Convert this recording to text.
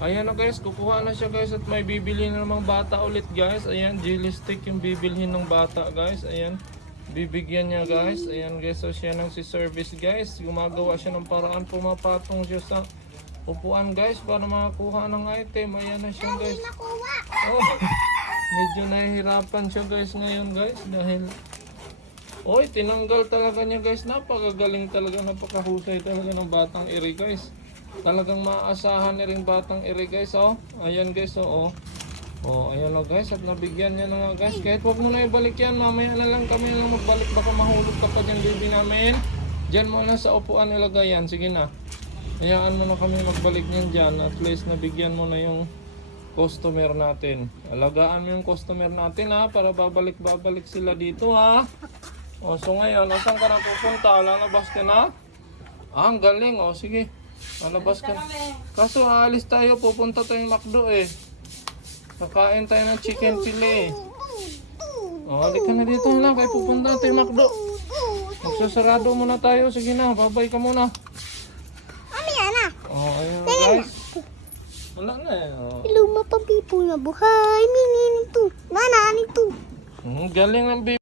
Ayan na guys, kukuha na siya guys at may bibili na namang bata ulit guys. Ayan, jelly stick yung bibilhin ng bata guys. Ayan, bibigyan niya guys. Ayan guys, so siya nang si service guys. Gumagawa siya ng paraan, pumapatong siya sa upuan guys para makakuha ng item. Ayan na siya guys. Oh, medyo nahihirapan siya guys ngayon guys dahil oy, tinanggal talaga niya guys. Napakagaling talaga, napakahusay talaga ng batang iri guys. Talagang maaasahan na rin batang iri guys. Oh, ayan guys. Oh, ayan na guys. At nabigyan niya na nga guys. Kahit wag mo na ibalik yan. Mamaya na lang kami lang magbalik. Baka mahulog ka pa dyan baby namin. Diyan mo na sa upuan ilagay yan. Sige na. Hayaan mo na kami magbalik niyan dyan. At least nabigyan mo na yung customer natin. Alagaan mo yung customer natin ha. Para babalik sila dito ha. O, so ngayon, saan ka na pupunta? Lalabas ka na? Ah, ang galing. O, sige. Lalabas ka na. Kaso, aalis tayo. Pupunta tayong McDo eh. Kakain tayo ng chicken fillet. O, halik ka na dito lang. Kaya pupunta tayong McDo. Magsasarado muna tayo. Sige na, babay ka muna. O, ayun guys. Wala na eh. O. Luma pa pipo na buhay. Minin ito. Nananin ito. Galing ng baby.